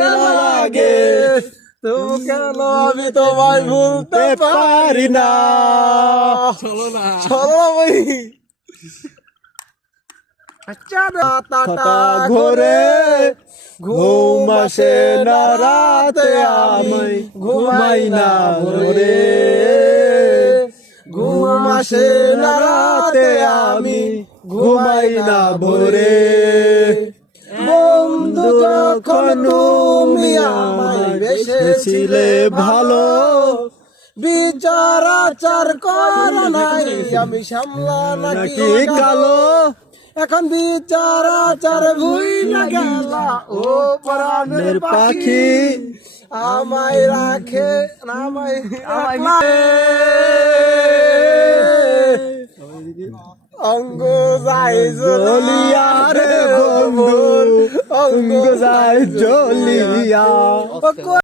না লাগে তবু কেন আমি তোমায় ভুলতে পারি না। চলো ভাই ঘরে ঘুম আসে না রাতে আমি ঘুমাই না ভোরে, ঘুম আসে না রাতে আমি ঘুমাই না ভোরে। বন্ধু যখন তুমি আমায় বেসেছিলে ভালো, বিচার আচার করা নাই আমি শ্যামলা নাকি কালো। এখন বিচার আচার ভুইলা গেলা ও প্রাণের পাখি, আমায় রাখে আমায় অঙ্গ যাই জ্বলিয়া রে বন্ধু, অঙ্গ যাই জ্বলিয়া।